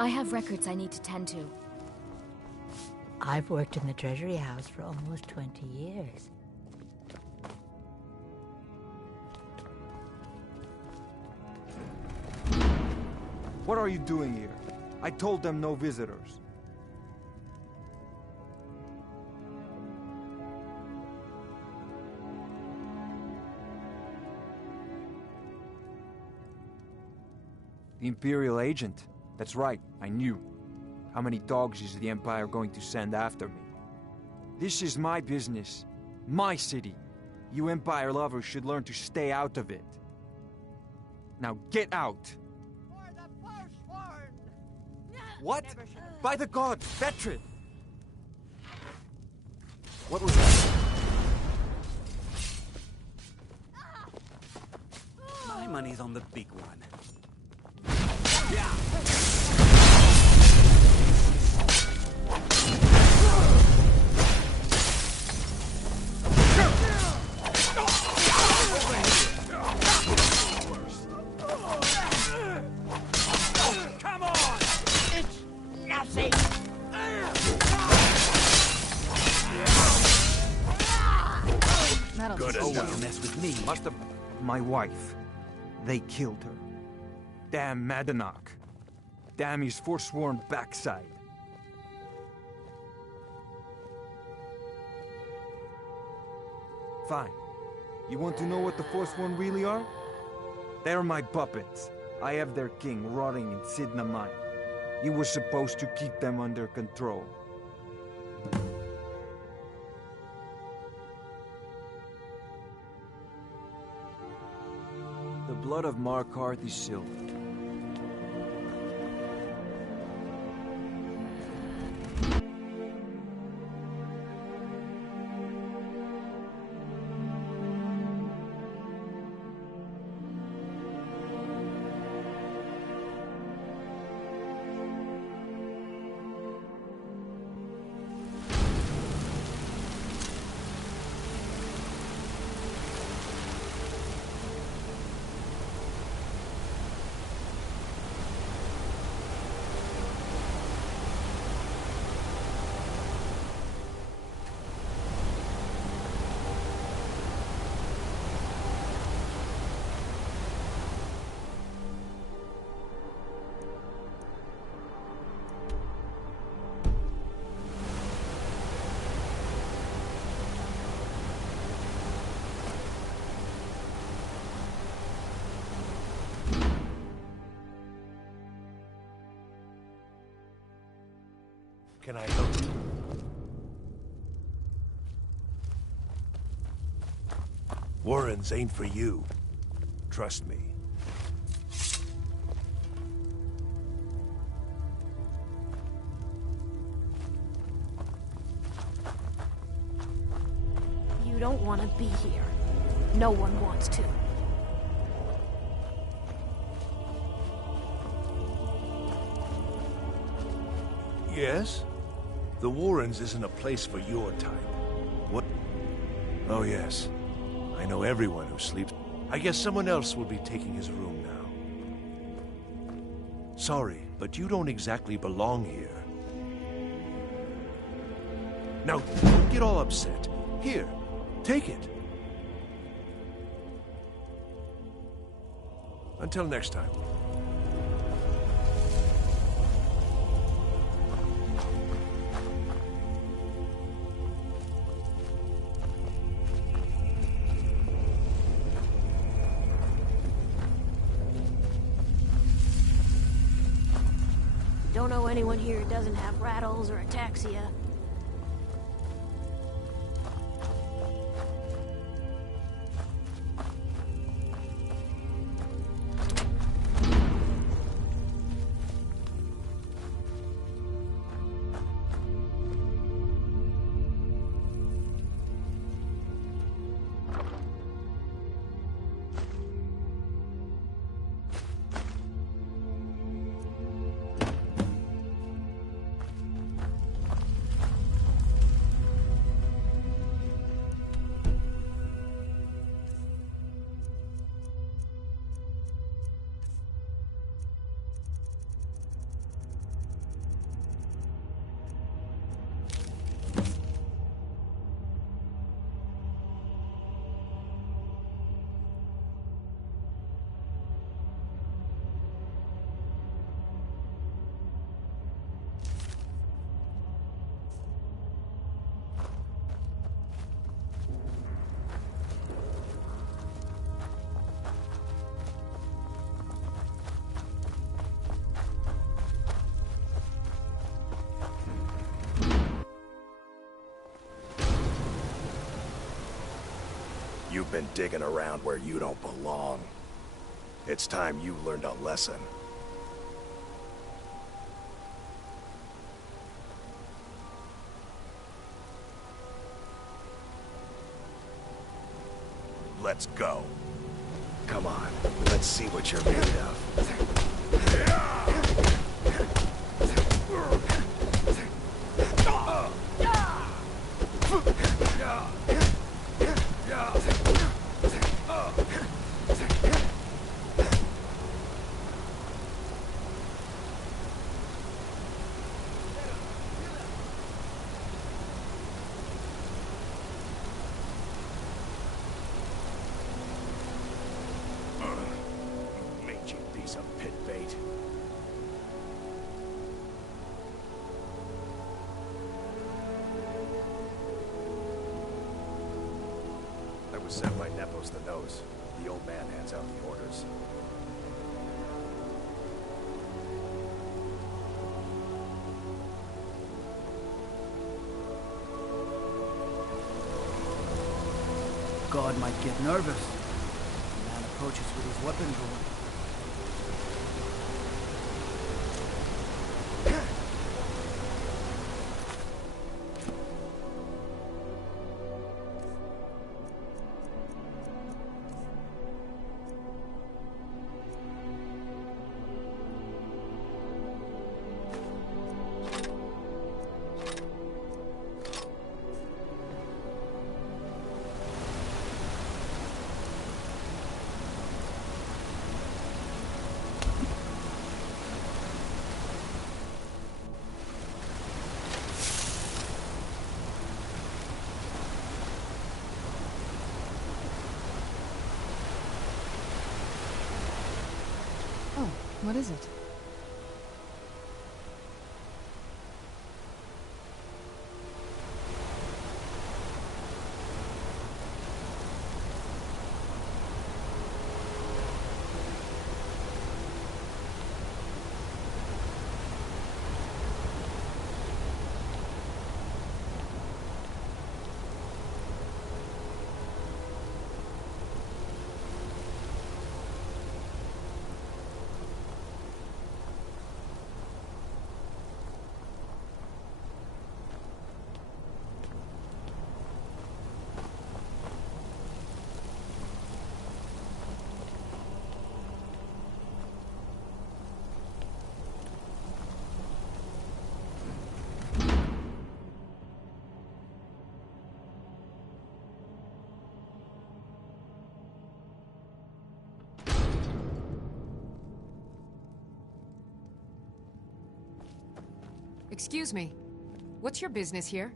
I have records I need to tend to. I've worked in the Treasury House for almost 20 years. What are you doing here? I told them no visitors. The Imperial agent. That's right, I knew. How many dogs is the Empire going to send after me? This is my business. My city. You Empire lovers should learn to stay out of it. Now get out! For the Forsworn! What? By the gods, Vetrid! What was that? My money's on the big one. Come on! It's nothing! That'll Good just- enough. You mess with me. Must have... My wife. They killed her. Damn Madanach. Damn his forsworn backside. Fine. You want to know what the Forsworn really are? They're my puppets. I have their king rotting in Sidna Mine. He was supposed to keep them under control. The blood of Markarth is silver. Can I help you? Warrens ain't for you. Trust me. You don't want to be here. No one wants to. Yes? The Warrens isn't a place for your type. What? Oh, yes. I know everyone who sleeps. I guess someone else will be taking his room now. Sorry, but you don't exactly belong here. Now, don't get all upset. Here, take it. Until next time. Don't know anyone here who doesn't have rattles or ataxia. You've been digging around where you don't belong. It's time you learned a lesson. Let's go. Come on, let's see what you're made of. Mangy piece of pit bait. I was sent by Nepos the Nose. The old man hands out the orders. God might get nervous. The man approaches with his weapon drawn. Oh, what is it? Excuse me. What's your business here?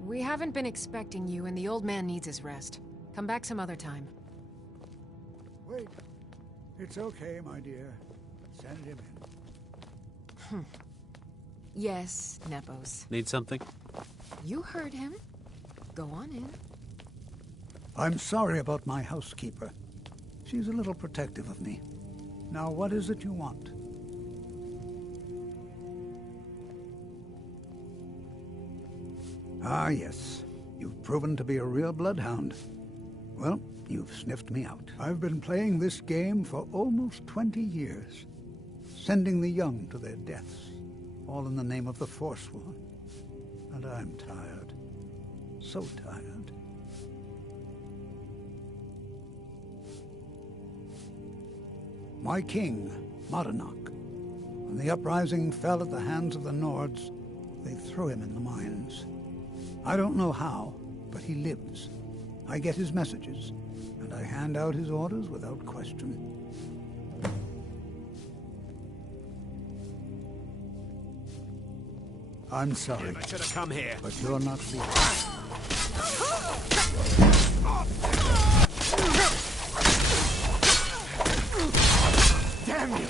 We haven't been expecting you, and the old man needs his rest. Come back some other time. Wait. It's okay, my dear. Send him in. Yes, Nepos. Need something? You heard him. Go on in. I'm sorry about my housekeeper. She's a little protective of me. Now, what is it you want? Ah, yes. You've proven to be a real bloodhound. Well, you've sniffed me out. I've been playing this game for almost 20 years, sending the young to their deaths, all in the name of the Forsworn. And I'm tired. So tired. My king, Madanach, when the uprising fell at the hands of the Nords, they threw him in the mines. I don't know how, but he lives. I get his messages, and I hand out his orders without question. I'm sorry. I should have come here. But you're not the... Damn you!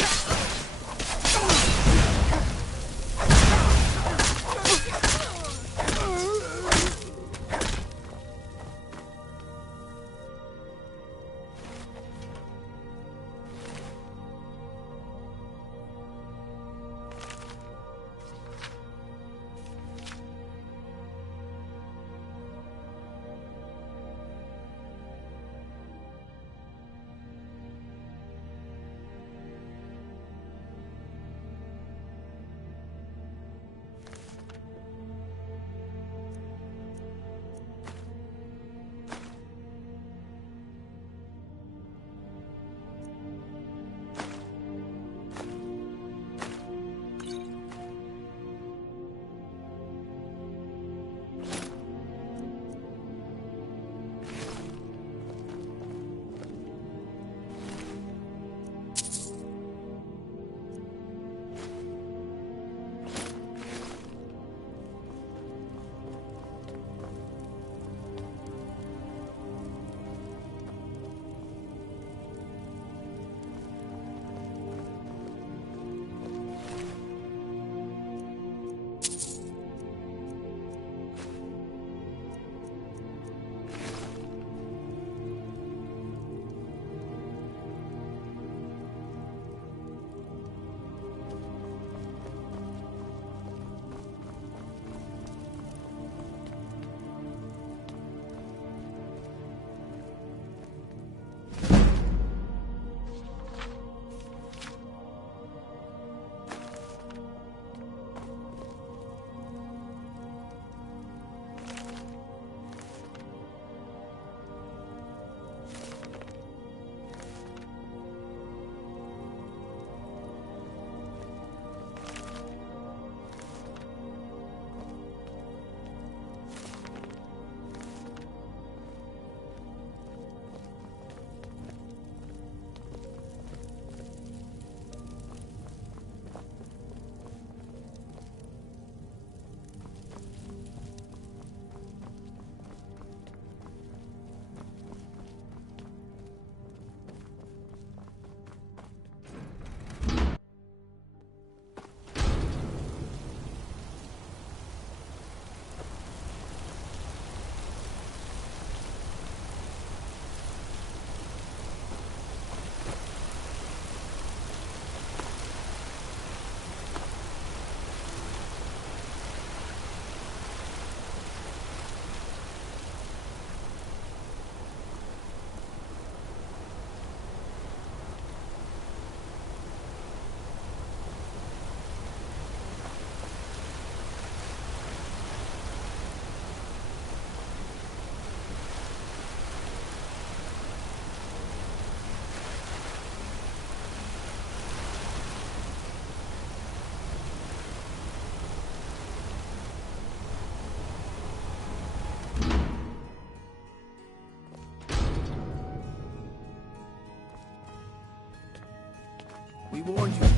We warned you,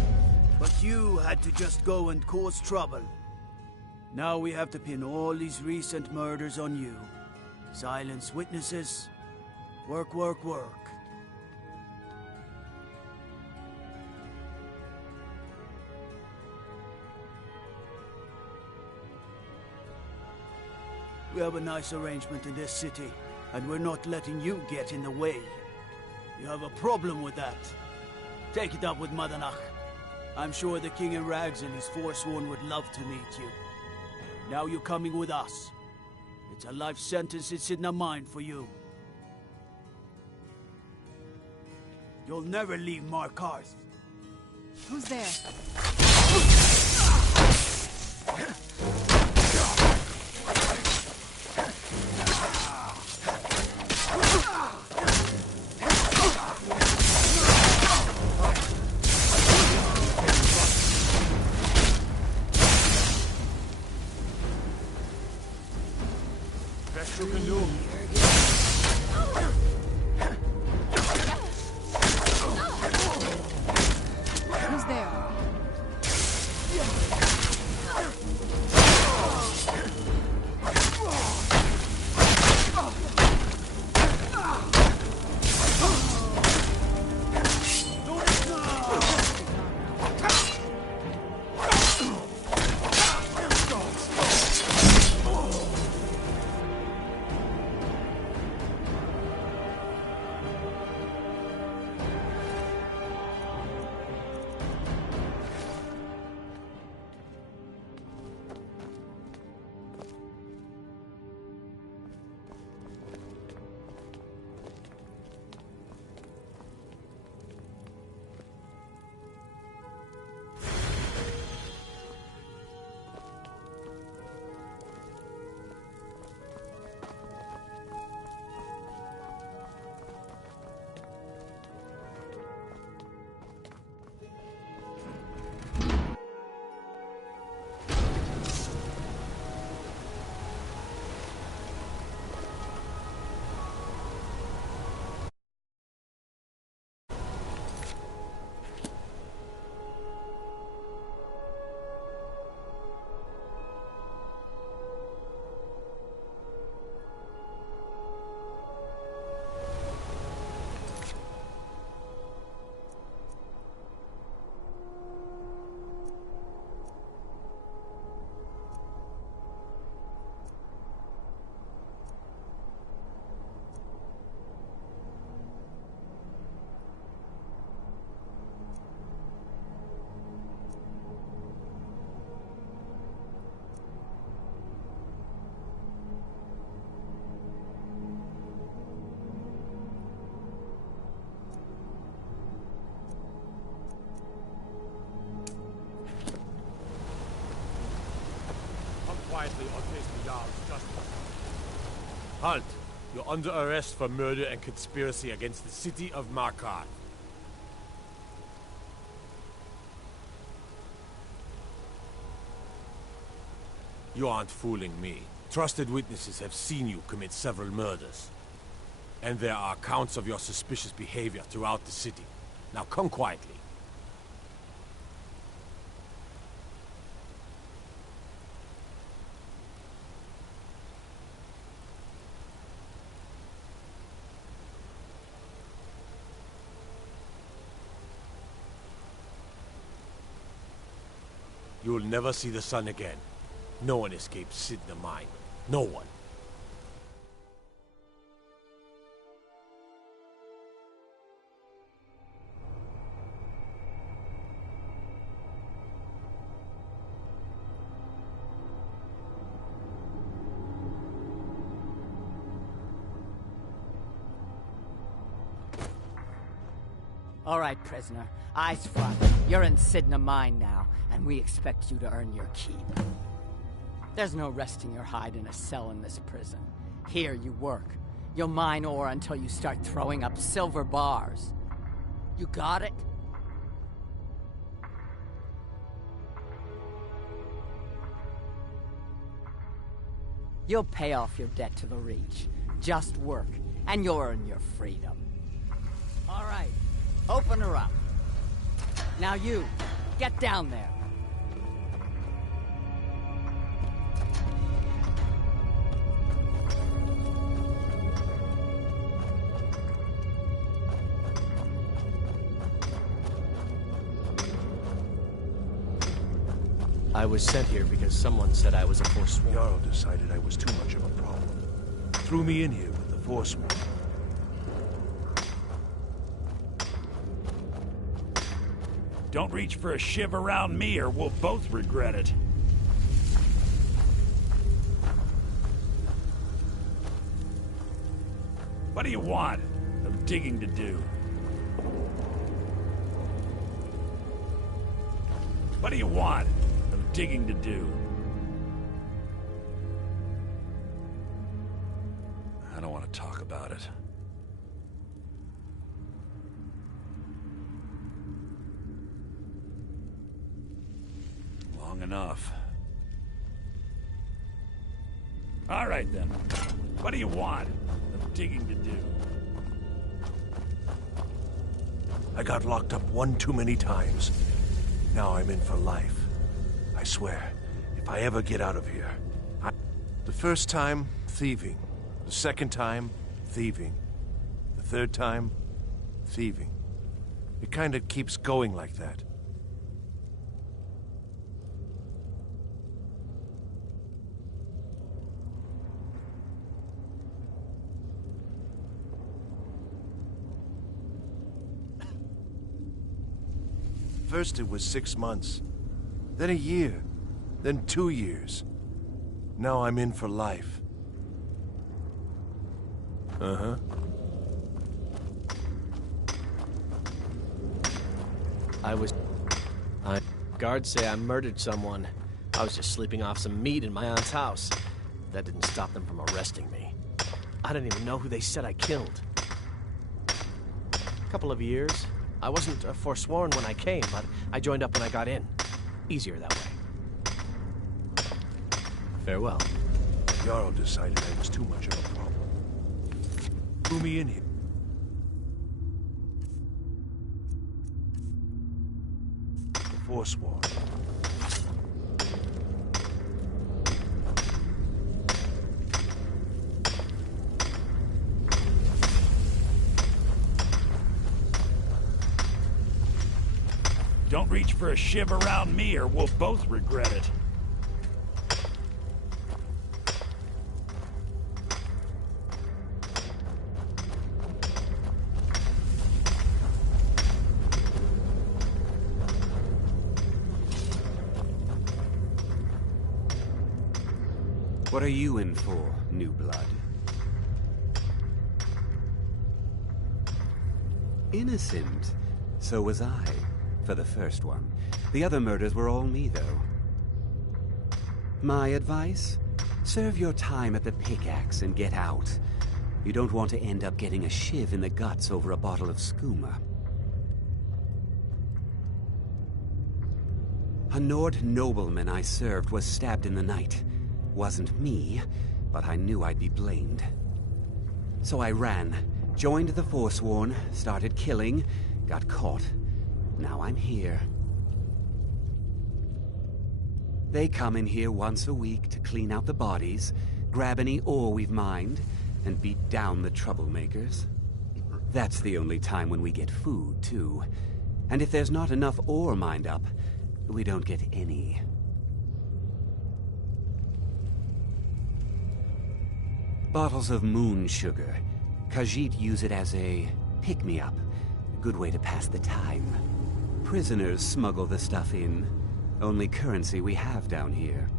but you had to just go and cause trouble. Now we have to pin all these recent murders on you. Silence witnesses. Work, work, work. We have a nice arrangement in this city, and we're not letting you get in the way. You have a problem with that. Take it up with Madanach. I'm sure the King in Rags and his Forsworn would love to meet you. Now you're coming with us. It's a life sentence in Sidna Mine for you. You'll never leave Markarth. Who's there? Best you can do. Who's there? Quietly or face the Jarl's justice. Halt! You're under arrest for murder and conspiracy against the city of Markarth. You aren't fooling me. Trusted witnesses have seen you commit several murders. And there are accounts of your suspicious behavior throughout the city. Now come quietly. You will never see the sun again. No one escapes Sidna Mine. No one. All right, prisoner. Eyes front. You're in Sidna Mine now, and we expect you to earn your keep. There's no resting your hide in a cell in this prison. Here you work. You'll mine ore until you start throwing up silver bars. You got it? You'll pay off your debt to the Reach. Just work, and you'll earn your freedom. All right. Open her up. Now you, get down there. I was sent here because someone said I was a Forsworn. Jarl decided I was too much of a problem. Threw me in here with the Forsworn. Don't reach for a shiv around me or we'll both regret it. What do you want? Of digging to do. What do you want? Of digging to do. I don't want to talk about it. Long enough. All right then. What do you want? Of digging to do. I got locked up one too many times. Now I'm in for life. I swear, if I ever get out of here, The first time, thieving. The second time, thieving. The third time, thieving. It kind of keeps going like that. First it was 6 months, then a year, then 2 years. Now I'm in for life. Uh-huh. Guards say I murdered someone. I was just sleeping off some meat in my aunt's house. That didn't stop them from arresting me. I didn't even know who they said I killed. A couple of years. I wasn't forsworn when I came, but I joined up when I got in. Easier that way. Farewell. Jarl decided I was too much of a problem. Threw me in here. The Forsworn. Don't reach for a shiv around me or we'll both regret it. What are you in for, new blood? Innocent. So was I. For the first one. The other murders were all me, though. My advice? Serve your time at the pickaxe and get out. You don't want to end up getting a shiv in the guts over a bottle of skooma. A Nord nobleman I served was stabbed in the night. Wasn't me, but I knew I'd be blamed. So I ran, joined the Forsworn, started killing, got caught. Now I'm here. They come in here once a week to clean out the bodies, grab any ore we've mined, and beat down the troublemakers. That's the only time when we get food, too. And if there's not enough ore mined up, we don't get any. Bottles of moon sugar. Khajiit use it as a pick-me-up. Good way to pass the time. Prisoners smuggle the stuff in. Only currency we have down here.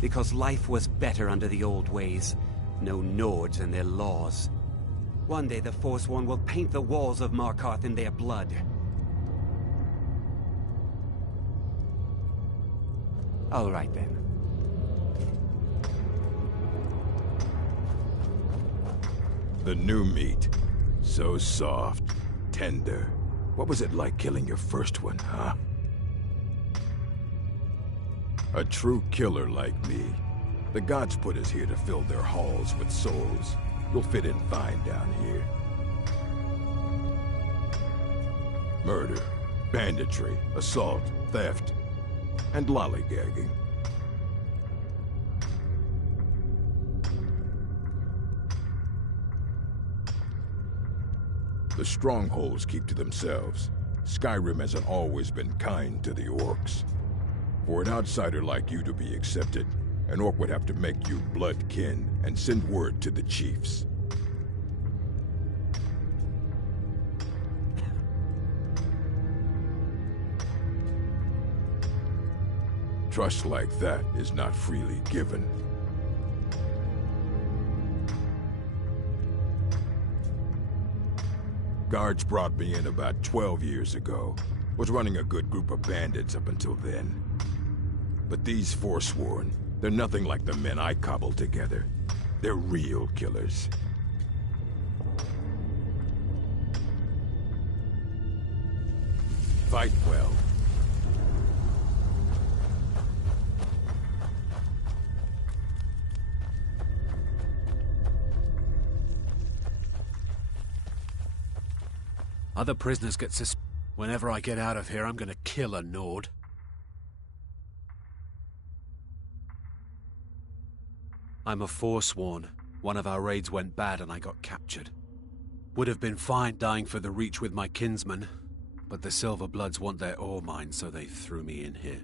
Because life was better under the old ways. No Nords and their laws. One day the Forsworn will paint the walls of Markarth in their blood. All right then. The new meat. So soft, tender. What was it like killing your first one, huh? A true killer like me. The gods put us here to fill their halls with souls. You'll fit in fine down here. Murder, banditry, assault, theft, and lollygagging. The strongholds keep to themselves. Skyrim hasn't always been kind to the orcs. For an outsider like you to be accepted, an orc would have to make you blood kin and send word to the chiefs. Trust like that is not freely given. Guards brought me in about 12 years ago. Was running a good group of bandits up until then. But these Forsworn, they're nothing like the men I cobbled together. They're real killers. Fight well. Other prisoners get Whenever I get out of here, I'm gonna kill a Nord. I'm a Forsworn. One of our raids went bad and I got captured. Would have been fine dying for the Reach with my kinsmen, but the Silver Bloods want their ore mine, so they threw me in here.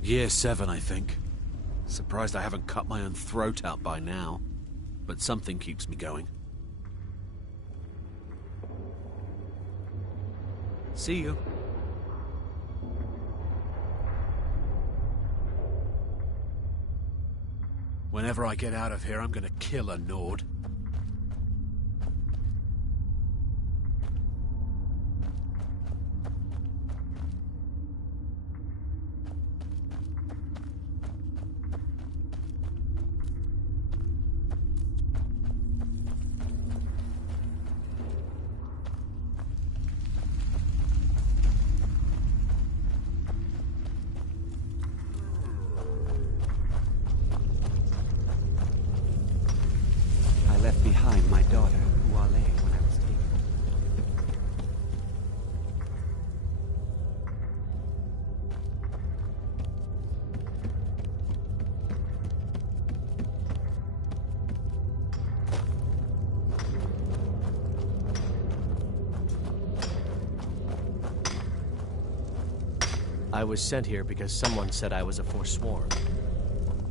Year 7, I think. Surprised I haven't cut my own throat out by now. But something keeps me going. See you. Whenever I get out of here, I'm gonna kill a Nord. Behind my daughter, Wale, when I was taken. I was sent here because someone said I was a Forsworn.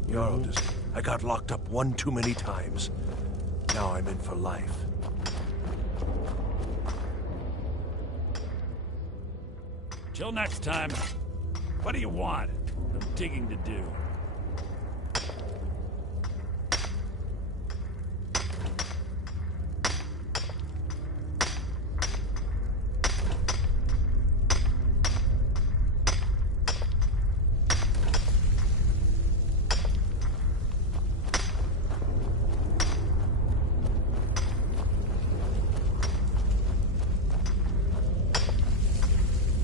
Jarl, I got locked up one too many times. Now I'm in for life. Till next time. What do you want? No digging to do.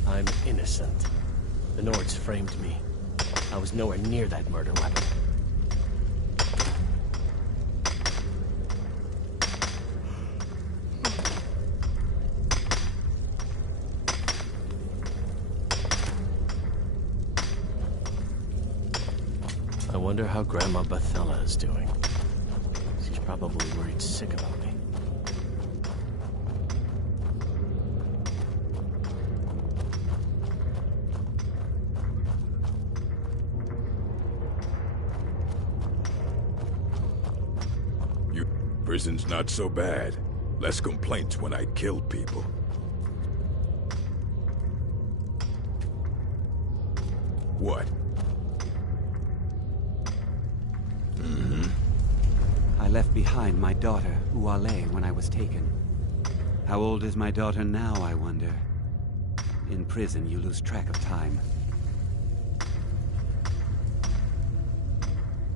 I'm innocent. The Nords framed me. I was nowhere near that murder weapon. I wonder how Grandma Bethella is doing. She's probably worried sick about me. Prison's not so bad. Less complaints when I killed people. What? I left behind my daughter, Wale, when I was taken. How old is my daughter now, I wonder? In prison, you lose track of time.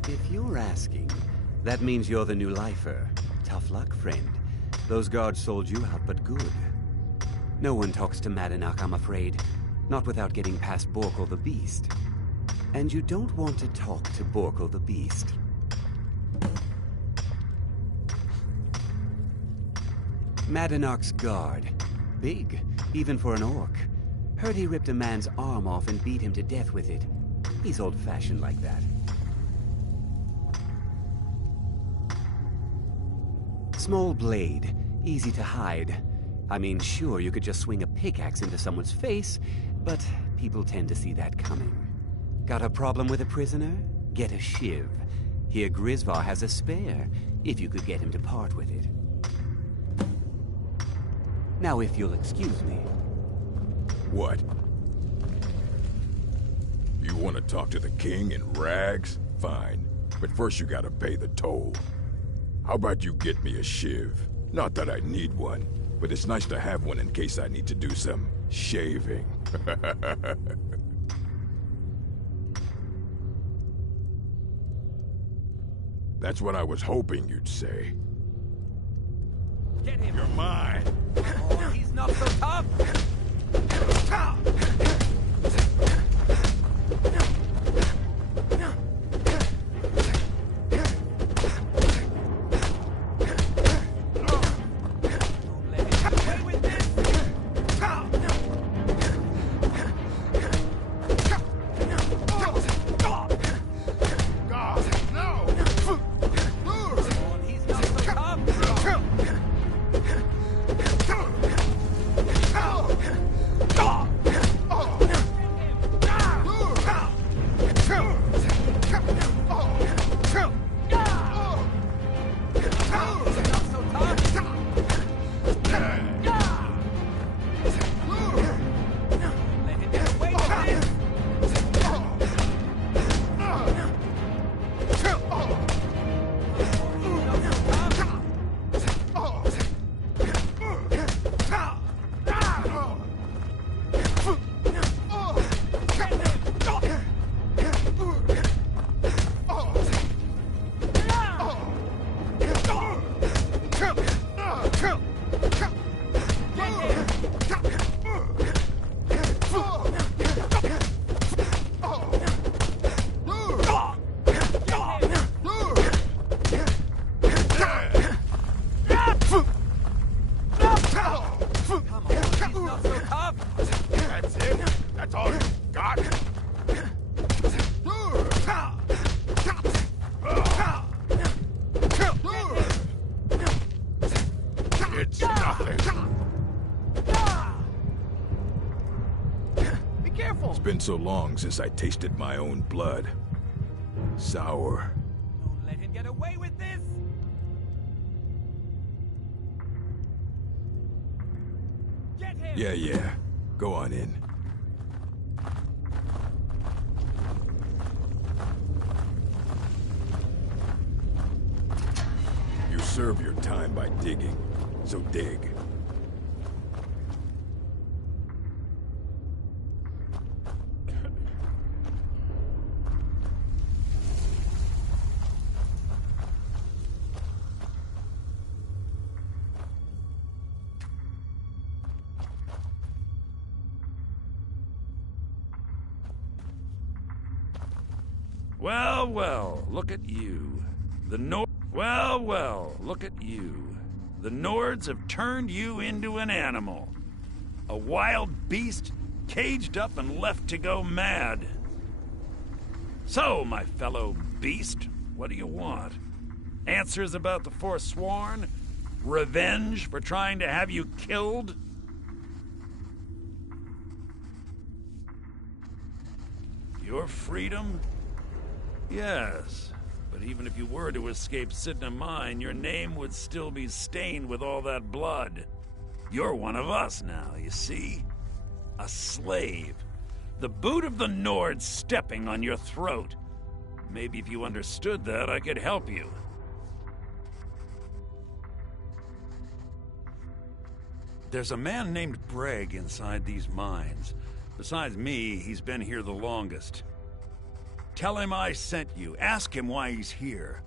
If you're asking, that means you're the new lifer. Tough luck, friend. Those guards sold you out, but good. No one talks to Madanach, I'm afraid. Not without getting past Bork or the Beast. And you don't want to talk to Borkle the Beast. Madanach's guard. Big, even for an orc. Heard he ripped a man's arm off and beat him to death with it. He's old-fashioned like that. Small blade, easy to hide. I mean, sure, you could just swing a pickaxe into someone's face, but people tend to see that coming. Got a problem with a prisoner? Get a shiv. Here Grisvar has a spare, if you could get him to part with it. Now, if you'll excuse me. What? You want to talk to the king in rags? Fine. But first you gotta pay the toll. How about you get me a shiv? Not that I need one, but it's nice to have one in case I need to do some shaving. That's what I was hoping you'd say. Get him! You're mine! Oh, he's not so tough! Been so long since I tasted my own blood. Sour. Don't let him get away with this! Get him! Yeah. Go on in. You serve your time by digging, so dig. Well, look at you. Well, look at you. The Nords have turned you into an animal. A wild beast, caged up and left to go mad. So, my fellow beast, what do you want? Answers about the Forsworn? Revenge for trying to have you killed? Your freedom? Yes, but even if you were to escape Sidna Mine, your name would still be stained with all that blood. You're one of us now, you see? A slave. The boot of the Nord stepping on your throat. Maybe if you understood that, I could help you. There's a man named Breg inside these mines. Besides me, he's been here the longest. Tell him I sent you. Ask him why he's here.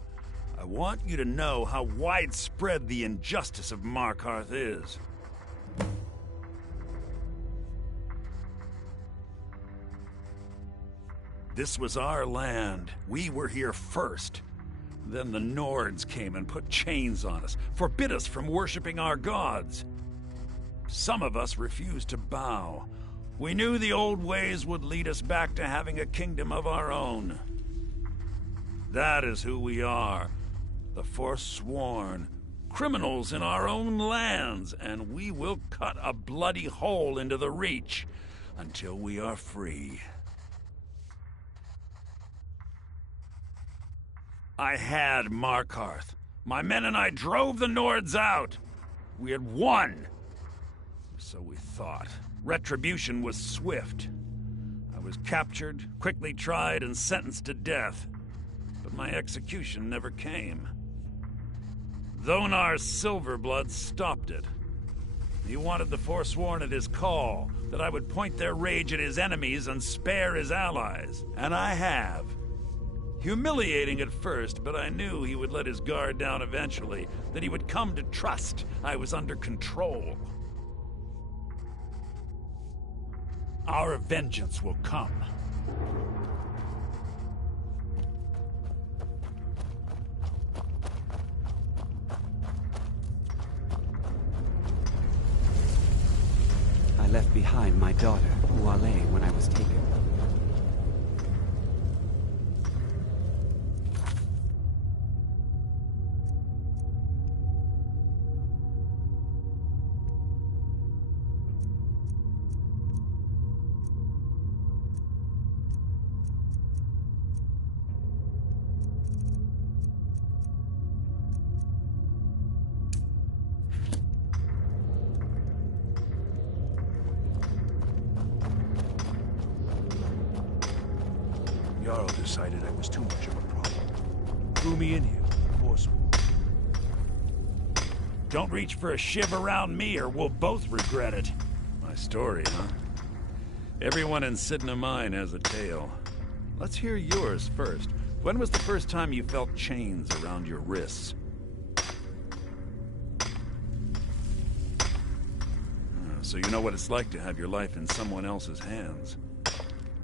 I want you to know how widespread the injustice of Markarth is. This was our land. We were here first. Then the Nords came and put chains on us, forbid us from worshipping our gods. Some of us refused to bow. We knew the old ways would lead us back to having a kingdom of our own. That is who we are. The Forsworn. Criminals in our own lands, and we will cut a bloody hole into the Reach until we are free. I had Markarth. My men and I drove the Nords out. We had won. So we thought. Retribution was swift. I was captured, quickly tried, and sentenced to death. But my execution never came. Thonar's Silverblood stopped it. He wanted the Forsworn at his call, that I would point their rage at his enemies and spare his allies. And I have. Humiliating at first, but I knew he would let his guard down eventually, that he would come to trust I was under control. Our vengeance will come. I left behind my daughter, Uale, when I was taken. Jarl decided I was too much of a problem. Threw me in here, forcefully. Don't reach for a shiv around me or we'll both regret it. My story, huh? Everyone in Sidna Mine has a tale. Let's hear yours first. When was the first time you felt chains around your wrists? So you know what it's like to have your life in someone else's hands.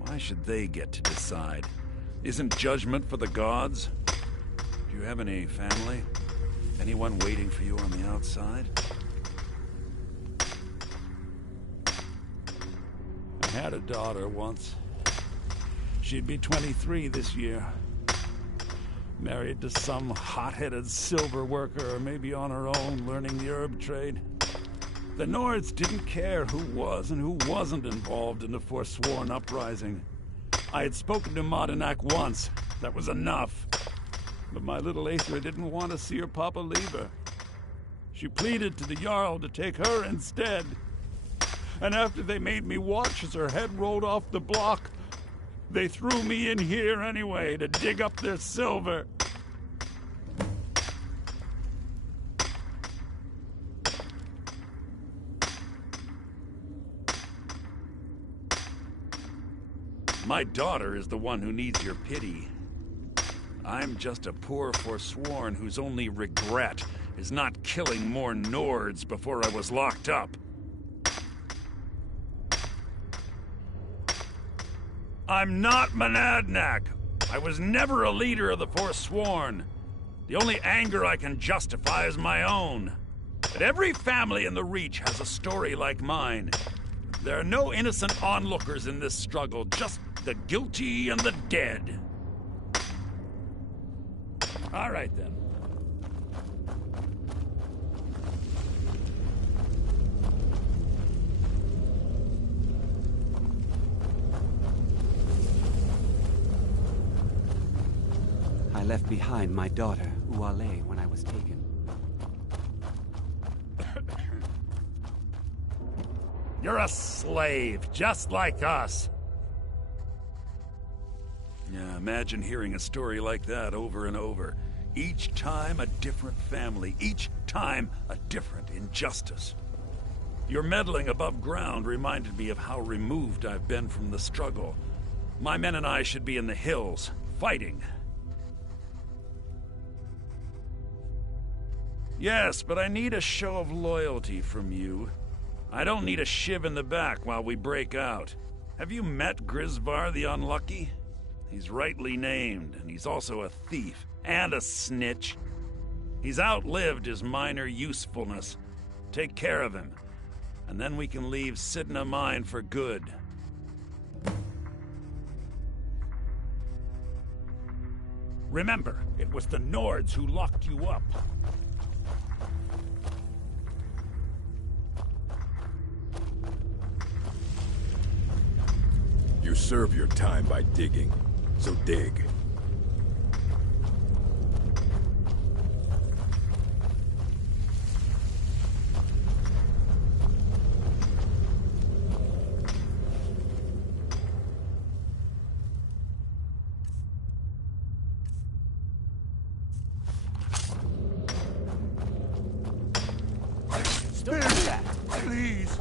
Why should they get to decide? Isn't judgment for the gods? Do you have any family? Anyone waiting for you on the outside? I had a daughter once. She'd be 23 this year. Married to some hot-headed silver worker, or maybe on her own, learning the herb trade. The Nords didn't care who was and who wasn't involved in the Forsworn uprising. I had spoken to Madanak once. That was enough. But my little Aethra didn't want to see her papa leave her. She pleaded to the Jarl to take her instead. And after they made me watch as her head rolled off the block, they threw me in here anyway to dig up their silver. My daughter is the one who needs your pity. I'm just a poor Forsworn whose only regret is not killing more Nords before I was locked up. I'm not Monadnac. I was never a leader of the Forsworn. The only anger I can justify is my own. But every family in the Reach has a story like mine. There are no innocent onlookers in this struggle, just the guilty and the dead. All right, then. I left behind my daughter, Uale, when I was taken. You're a slave, just like us. Yeah, imagine hearing a story like that over and over. Each time a different family, each time a different injustice. Your meddling above ground reminded me of how removed I've been from the struggle. My men and I should be in the hills, fighting. Yes, but I need a show of loyalty from you. I don't need a shiv in the back while we break out. Have you met Grisvar the Unlucky? He's rightly named, and he's also a thief and a snitch. He's outlived his minor usefulness. Take care of him, and then we can leave Sidna Mine for good. Remember, it was the Nords who locked you up. You serve your time by digging, so dig. Don't do that, please.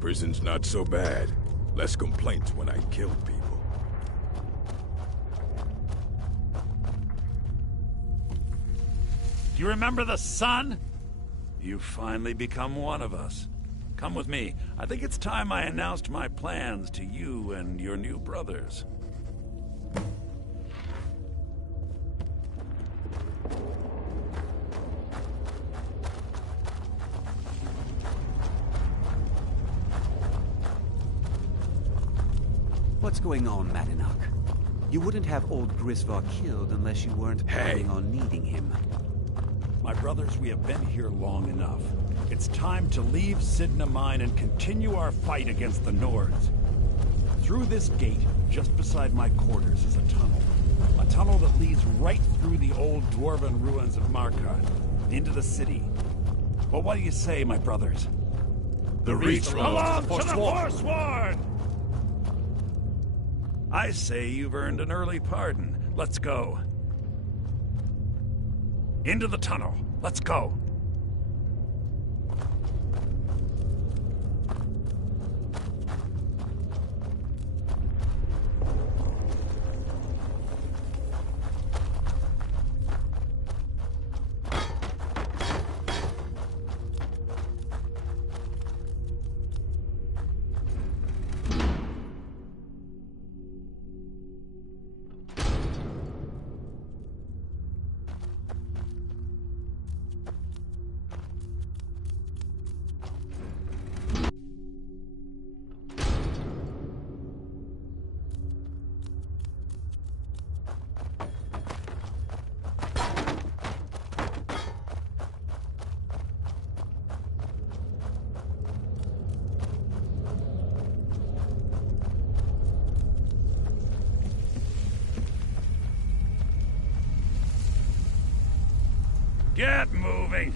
Prison's not so bad. Less complaints when I kill people. Do you remember the sun? You've finally become one of us. Come with me. I think it's time I announced my plans to you and your new brothers. What's going on, Madanach? You wouldn't have old Grisvar killed unless you weren't planning on needing him. My brothers, we have been here long enough. It's time to leave Sidna Mine and continue our fight against the Nords. Through this gate, just beside my quarters, is a tunnel. A tunnel that leads right through the old dwarven ruins of Markarth, into the city. Well, what do you say, my brothers? The Reach belongs belongs to the Forsworn! I say you've earned an early pardon. Let's go. Into the tunnel. Let's go. Get moving!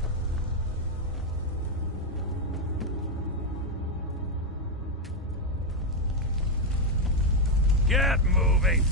Get moving!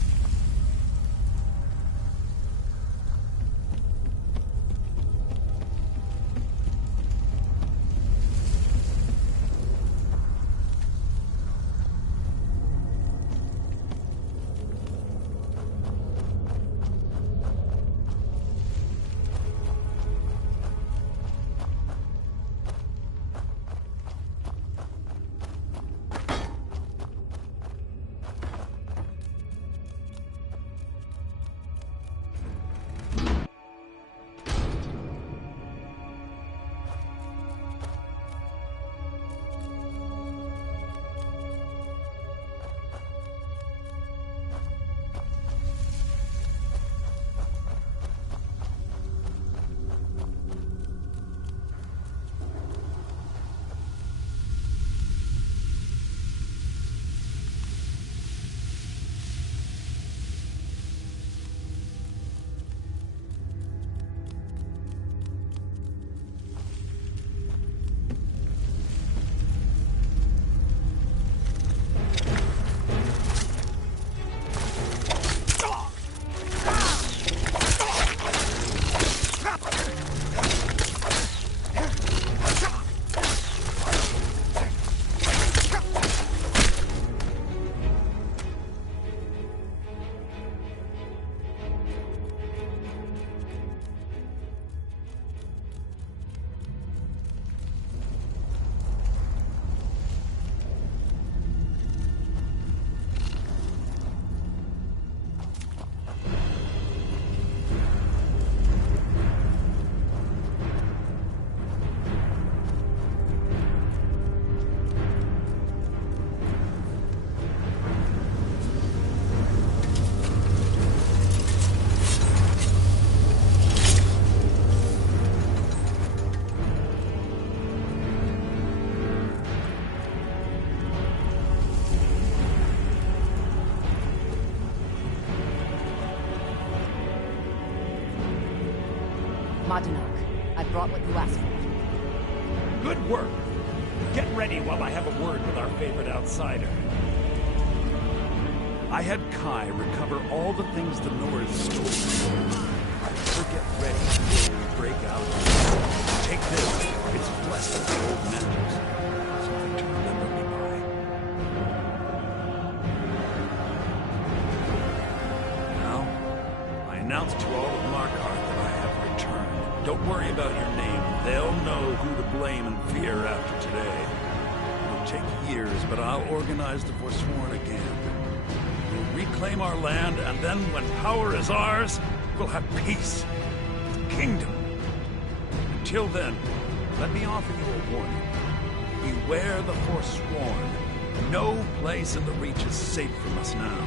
Madanach, I brought what you asked for. Good work. Get ready while I have a word with our favorite outsider. I had Kai recover all the things the Nords stole. So get ready before we break out. Take this. It's blessed with the old metals. Something to remember me by. Now, I announce to all of Markarth that I have returned. Don't worry about your name. They'll know who to blame and fear after today. It'll take years, but I'll organize the Forsworn again. We'll reclaim our land, and then when power is ours, we'll have peace. Kingdom. Until then, let me offer you a warning. Beware the Forsworn. No place in the Reach is safe from us now.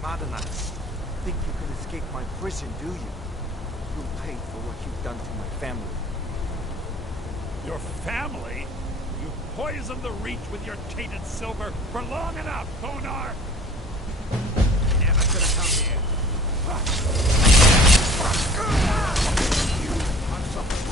Madanach, think you can escape my prison, do you? You'll pay for what you've done to my family. Your family? You poisoned the Reach with your tainted silver for long enough, Konar! Never could have come here. You are something.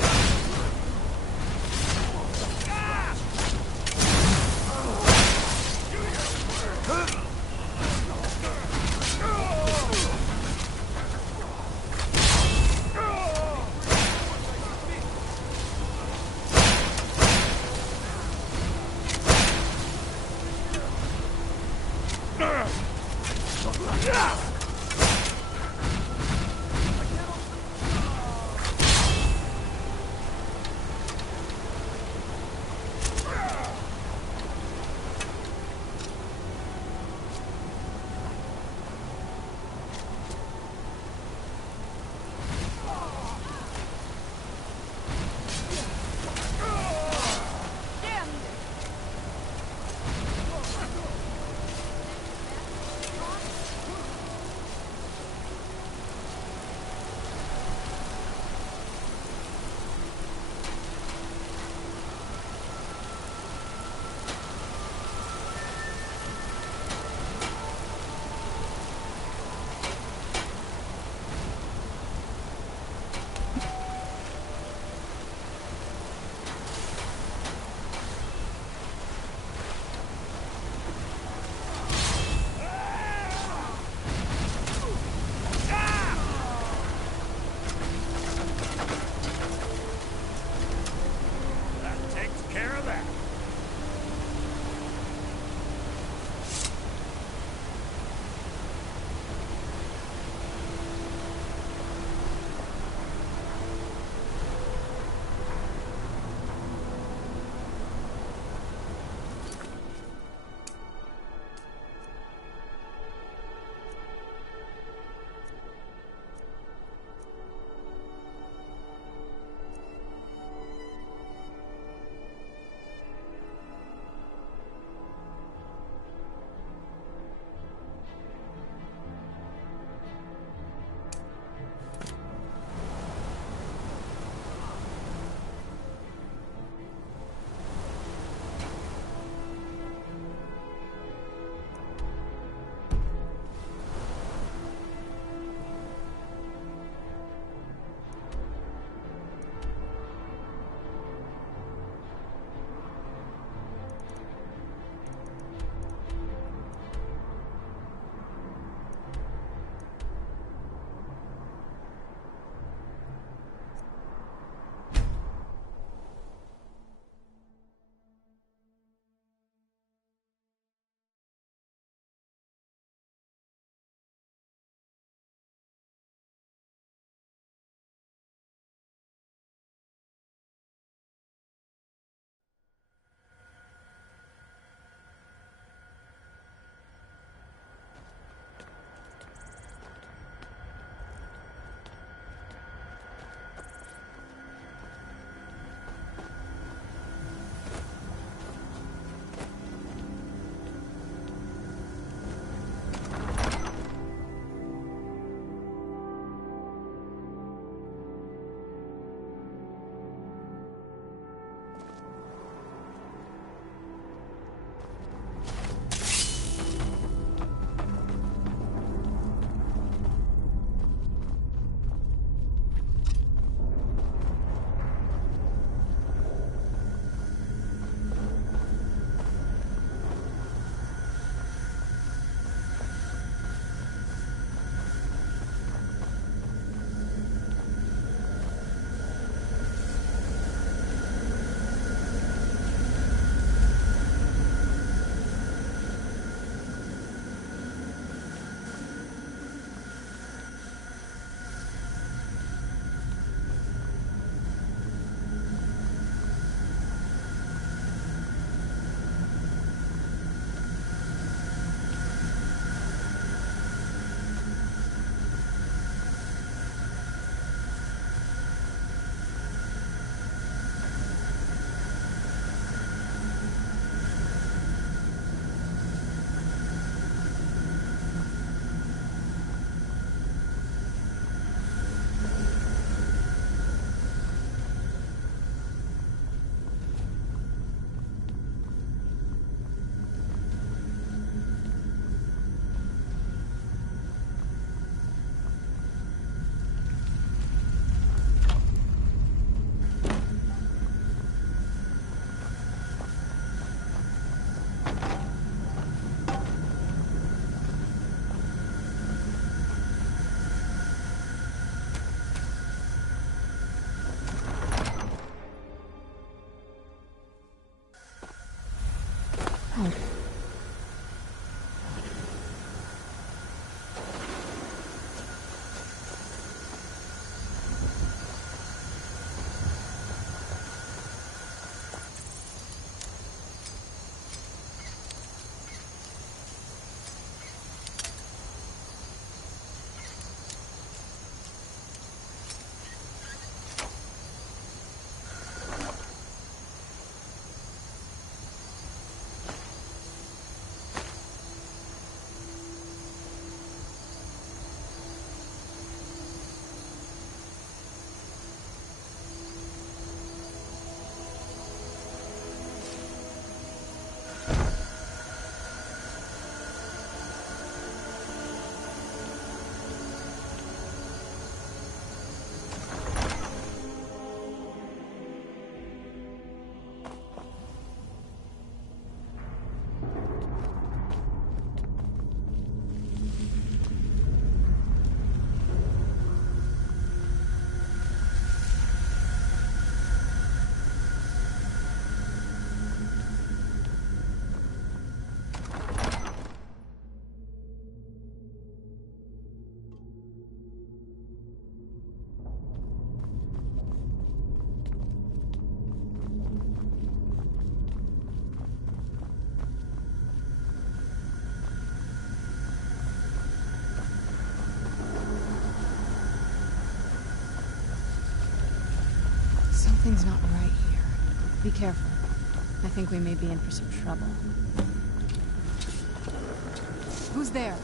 Something's not right here. Be careful. I think we may be in for some trouble. Who's there?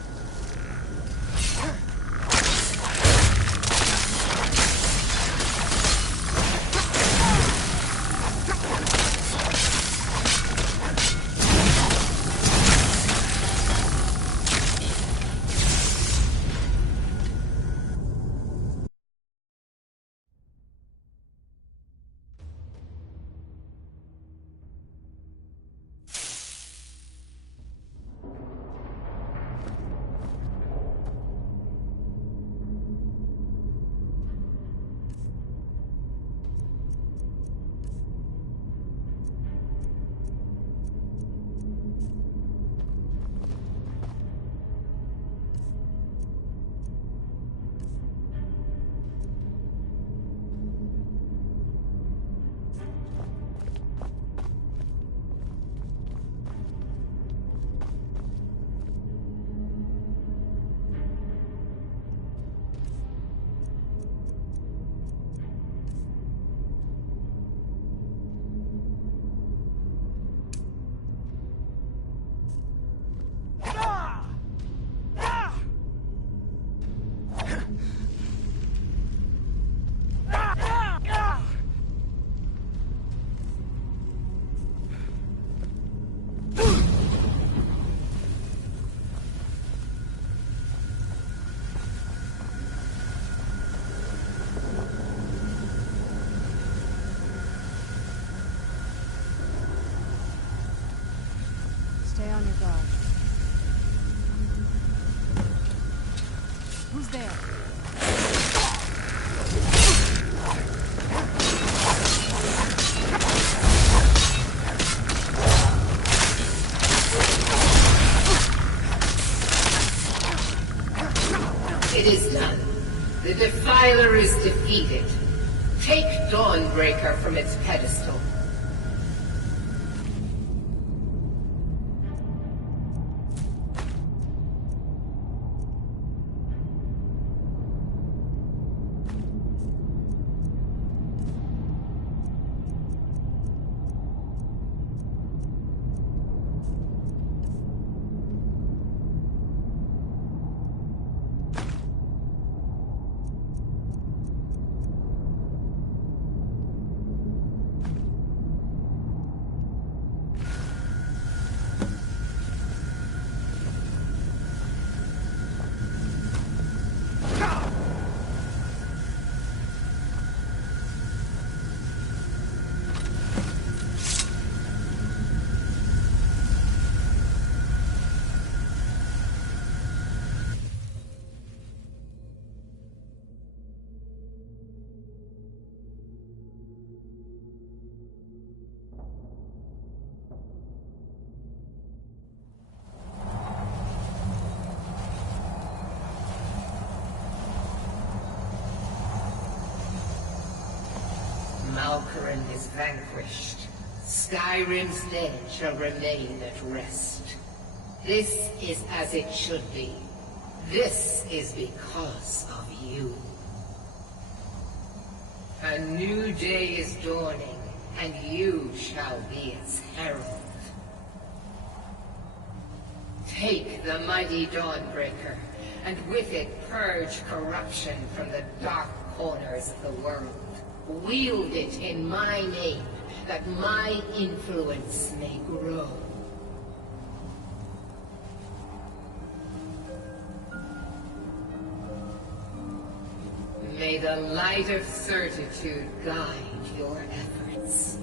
Stay on your guard. Who's there? It is done. The Defiler is defeated. Take Dawnbreaker from its pedestal. Malkoran is vanquished. Skyrim's dead shall remain at rest. This is as it should be. This is because of you. A new day is dawning, and you shall be its herald. Take the mighty Dawnbreaker, and with it purge corruption from the dark corners of the world. Wield it in my name, that my influence may grow. May the light of certitude guide your efforts.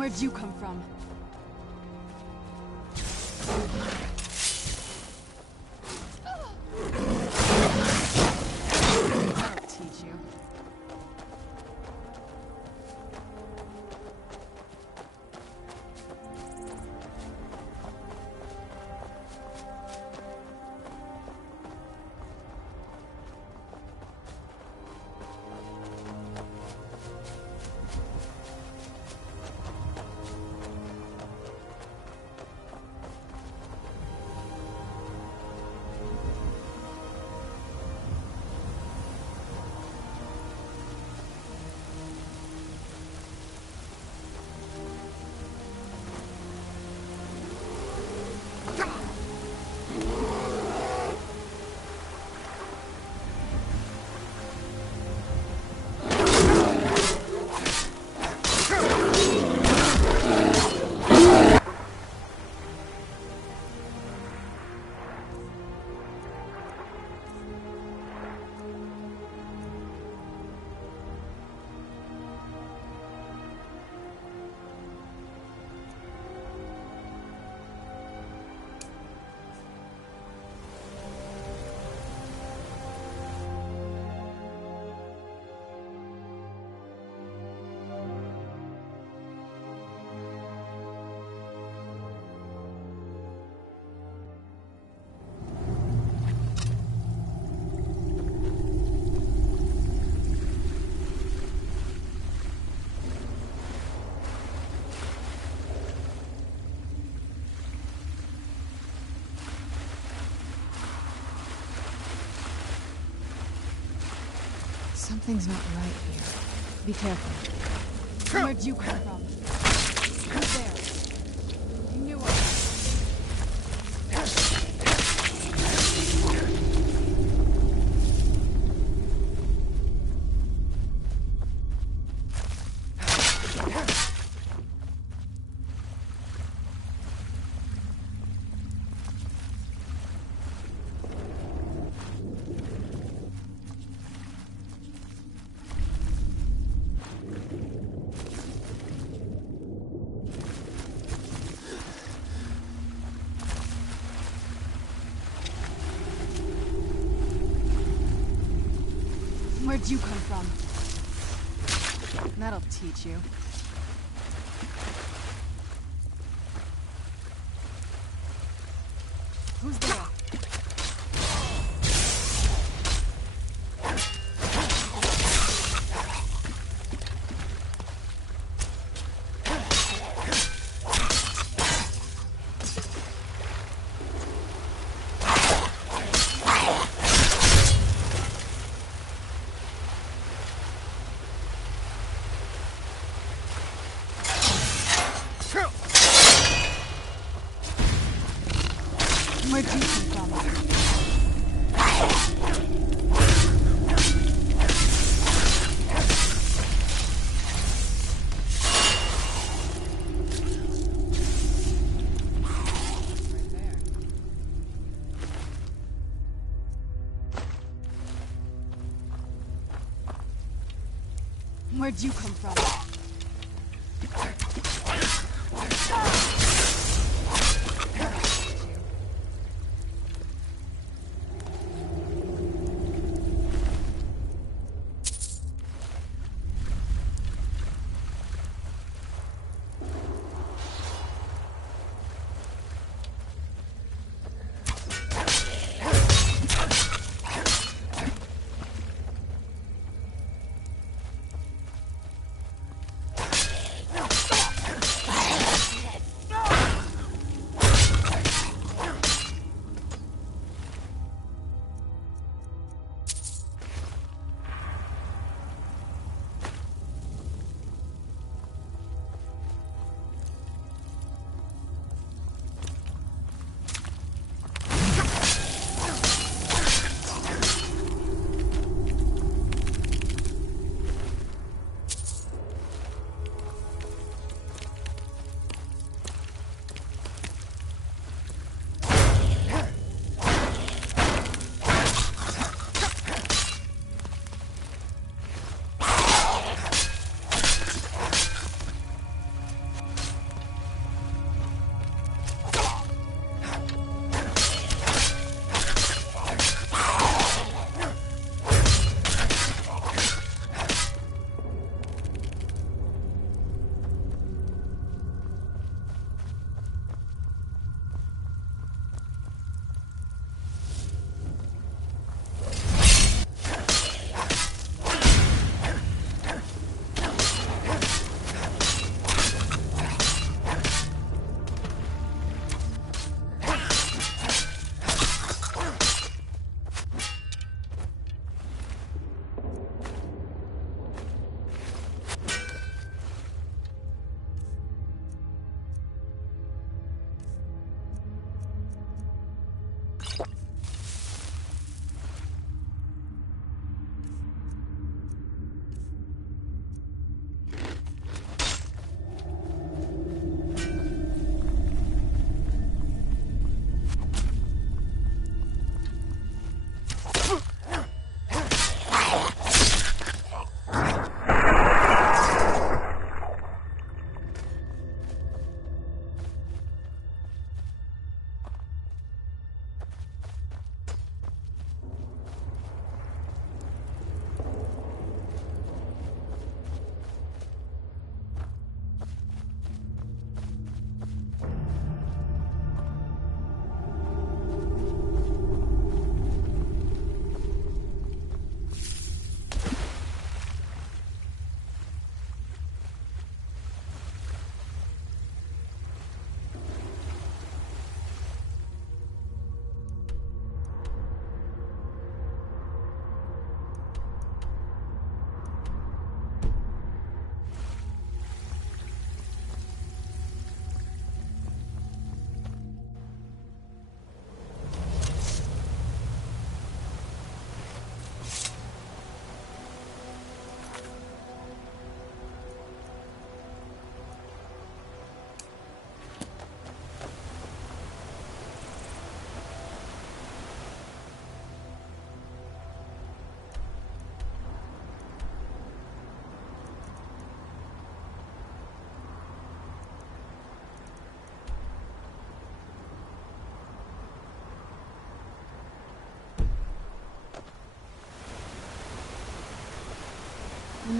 Where'd you come from? I'll teach you. Something's not right here. Be careful. Where'd you come from? Who's there? You knew it. Where'd you come from? That'll teach you. Who's there? Where'd you come from? Where'd you come from?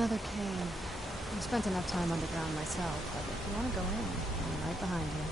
another cave. I've spent enough time underground myself, but if you want to go in, I'm right behind you.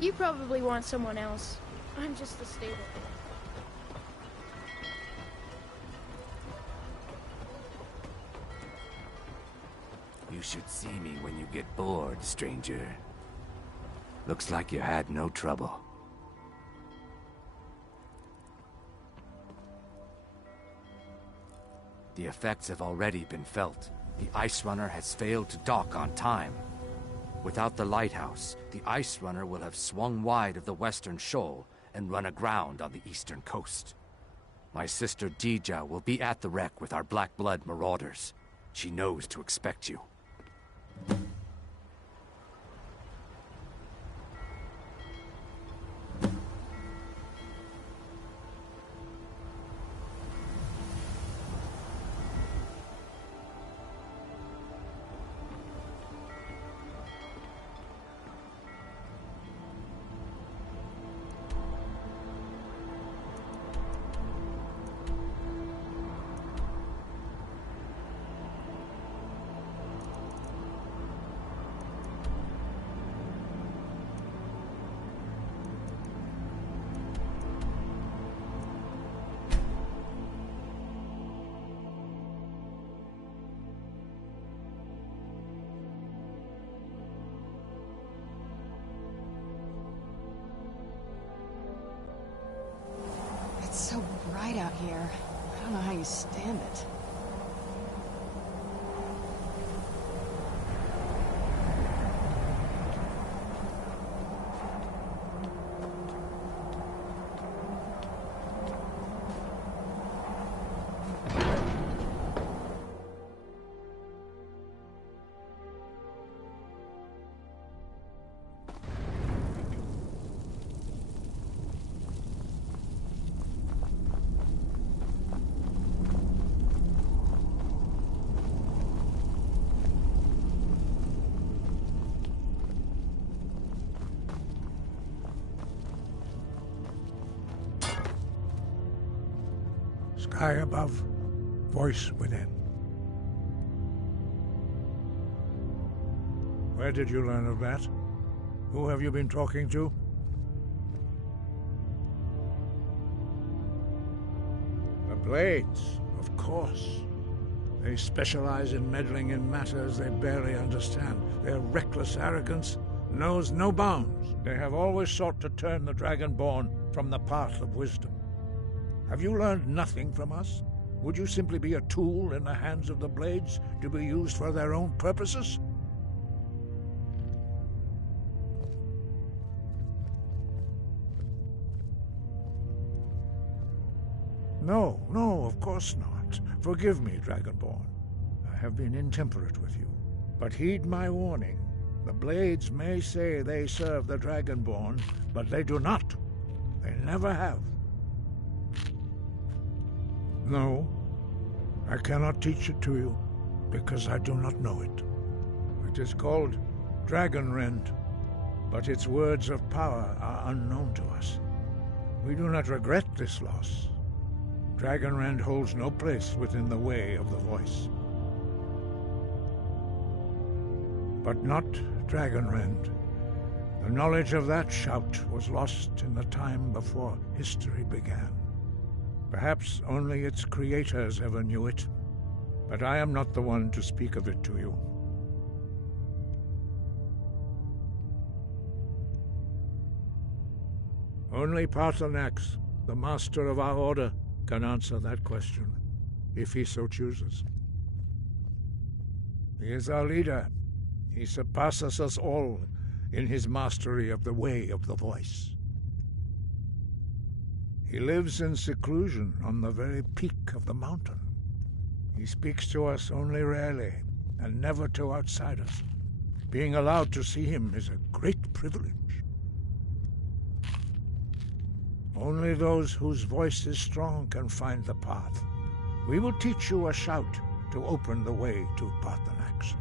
You probably want someone else. I'm just the stable. You should see me when you get bored, stranger. Looks like you had no trouble. The effects have already been felt. The Ice Runner has failed to dock on time. Without the lighthouse, the Ice Runner will have swung wide of the western shoal and run aground on the eastern coast. My sister Dija will be at the wreck with our Black Blood marauders. She knows to expect you. It's so bright out here. I don't know how you stand it. Sky above, voice within. Where did you learn of that? Who have you been talking to? The Blades, of course. They specialize in meddling in matters they barely understand. Their reckless arrogance knows no bounds. They have always sought to turn the Dragonborn from the path of wisdom. Have you learned nothing from us? Would you simply be a tool in the hands of the Blades to be used for their own purposes? No, of course not. Forgive me, Dragonborn. I have been intemperate with you. But heed my warning. The Blades may say they serve the Dragonborn, but they do not. They never have. No, I cannot teach it to you, because I do not know it. It is called Dragonrend, but its words of power are unknown to us. We do not regret this loss. Dragonrend holds no place within the way of the voice. But not Dragonrend. The knowledge of that shout was lost in the time before history began. Perhaps only its creators ever knew it, but I am not the one to speak of it to you. Only Paarthurnax, the master of our order, can answer that question, if he so chooses. He is our leader. He surpasses us all in his mastery of the way of the voice. He lives in seclusion on the very peak of the mountain. He speaks to us only rarely, and never to outsiders. Being allowed to see him is a great privilege. Only those whose voice is strong can find the path. We will teach you a shout to open the way to Paarthurnax.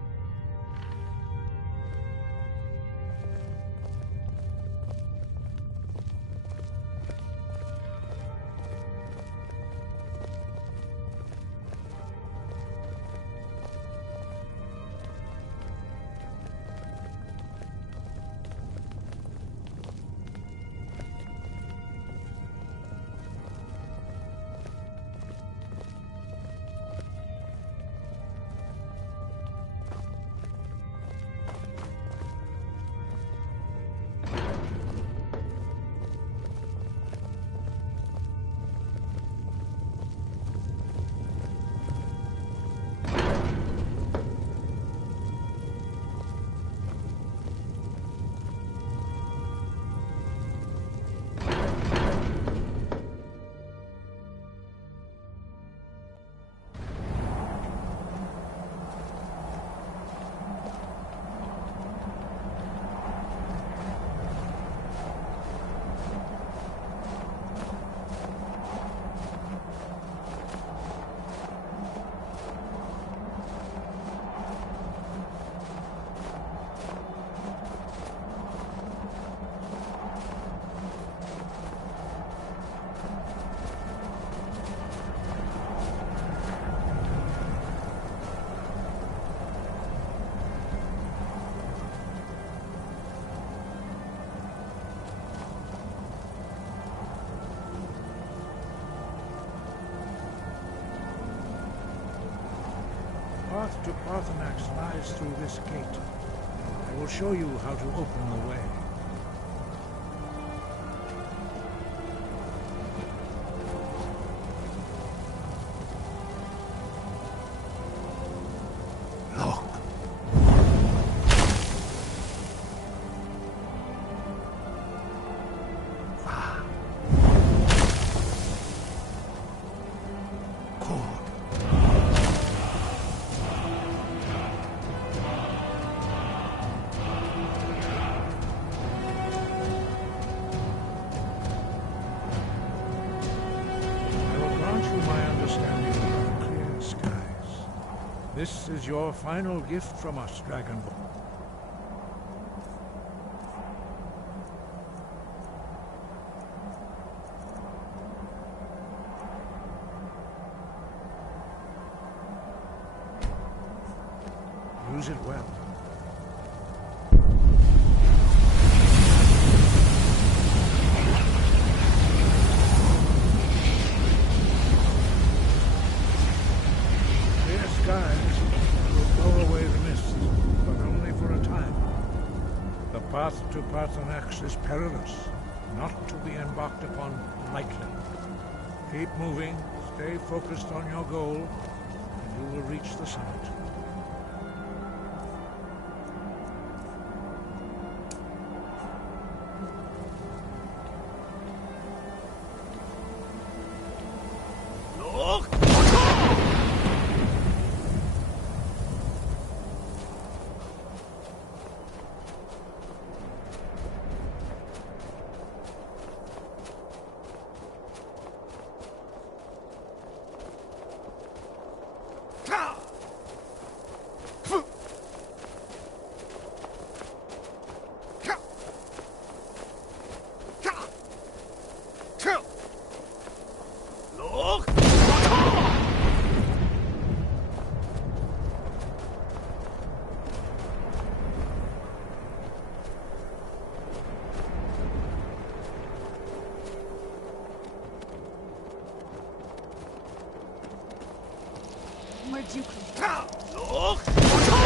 The path to Paarthurnax lies through this gate. I will show you how to open the way. This is your final gift from us, Dragonborn. Use it well. Clear skies will blow away the mist, but only for a time. The path to Paarthurnax is perilous, not to be embarked upon lightly. Keep moving, stay focused on your goal, and you will reach the summit. Where'd you come from?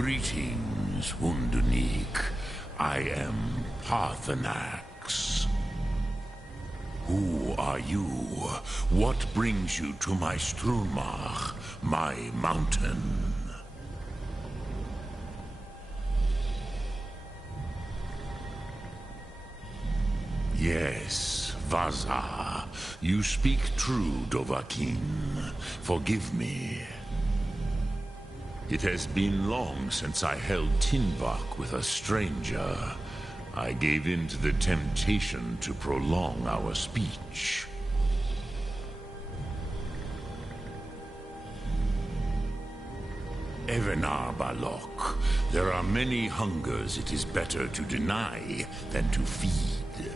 Greetings, Wunderneek. I am Parthenax. Who are you? What brings you to my Strunmach, my mountain? Yes, Vaza. You speak true, Dovahkiin. Forgive me. It has been long since I held Tinvak with a stranger. I gave in to the temptation to prolong our speech. Evenar Balok, there are many hungers it is better to deny than to feed.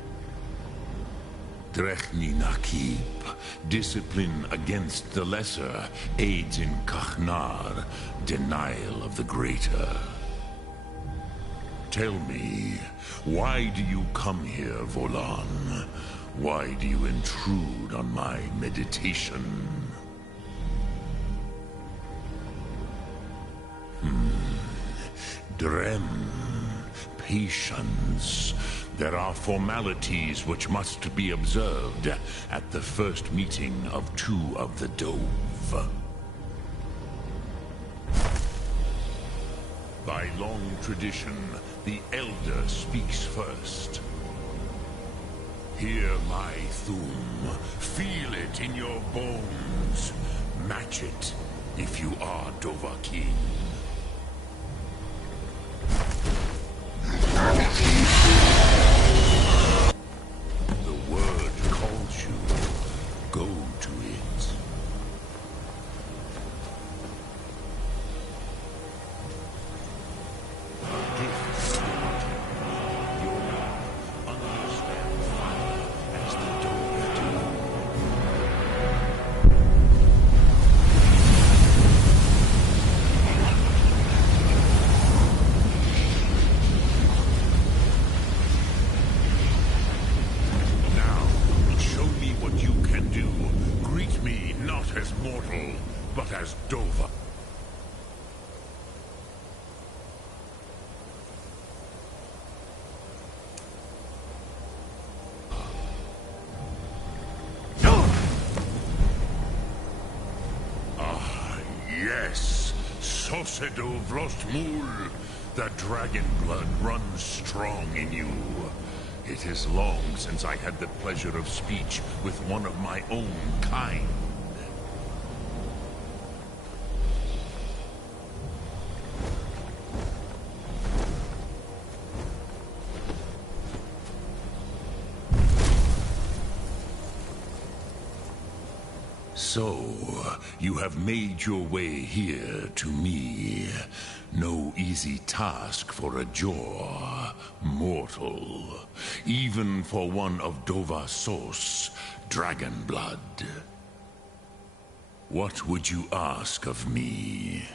Drechni Nakib, discipline against the lesser, aids in Kachnar, denial of the greater. Tell me, why do you come here, Volan? Why do you intrude on my meditation? Drem, patience. There are formalities which must be observed at the first meeting of two of the Dove. By long tradition, the Elder speaks first. Hear my Thum. Feel it in your bones. Match it if you are Dovahkiin. The word calls you. Go to it. Sosedo Vrostmul, the dragon blood runs strong in you. It is long since I had the pleasure of speech with one of my own kind. So, you have made your way here to me. No easy task for a Jor, mortal. Even for one of Dova Sos, dragon blood. What would you ask of me?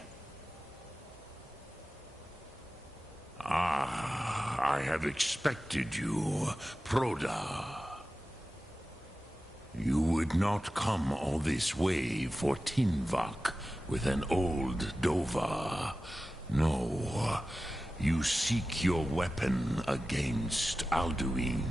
Ah, I have expected you, Proda. You would not come all this way for Tinvak with an old Dova. No, you seek your weapon against Alduin.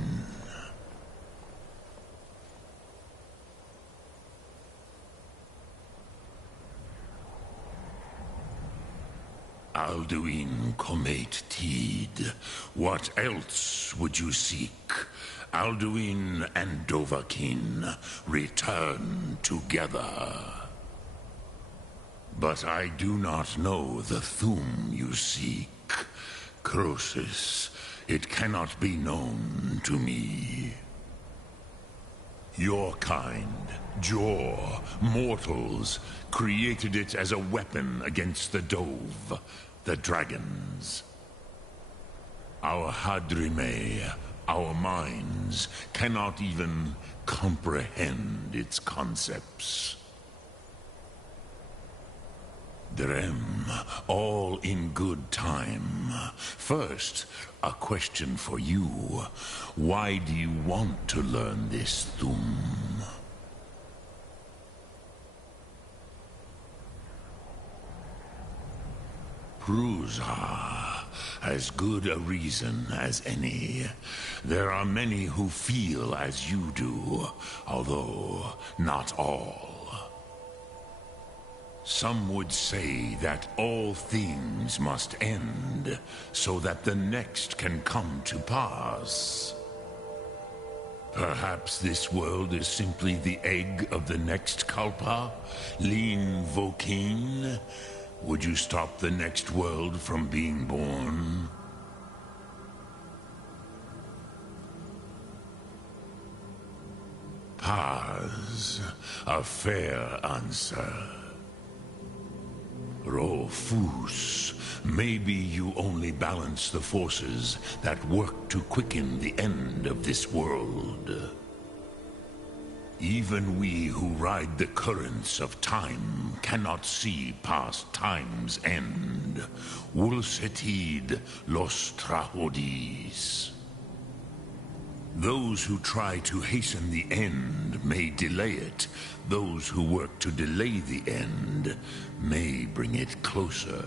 Alduin Comate Tid. What else would you seek? Alduin and Dovahkiin return together. But I do not know the Thum you seek. Croesus, it cannot be known to me. Your kind, Jor, mortals, created it as a weapon against the Dove, the dragons. Our Hadrime, our minds, cannot even comprehend its concepts. Drem, all in good time. First, a question for you. Why do you want to learn this Thum? Ruza, as good a reason as any. There are many who feel as you do, although not all. Some would say that all things must end, so that the next can come to pass. Perhaps this world is simply the egg of the next Kalpa, Lin Vokin. Would you stop the next world from being born? Paz, a fair answer. Rofus, maybe you only balance the forces that work to quicken the end of this world. Even we who ride the currents of time cannot see past time's end. Wulsetid los trahodis. Those who try to hasten the end may delay it. Those who work to delay the end may bring it closer.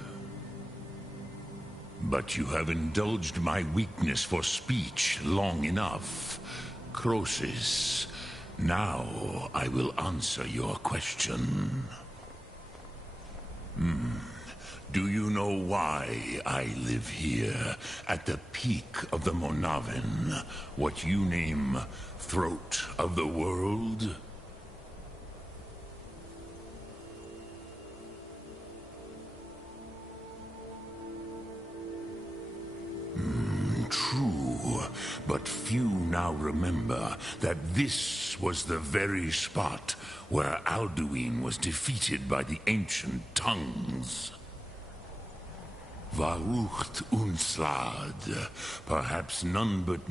But you have indulged my weakness for speech long enough. Croesus, now I will answer your question. Do you know why I live here, at the peak of the Monavin, what you name Throat of the World? True, but few now remember that this was the very spot where Alduin was defeated by the ancient tongues. Varucht Unslad. Perhaps none but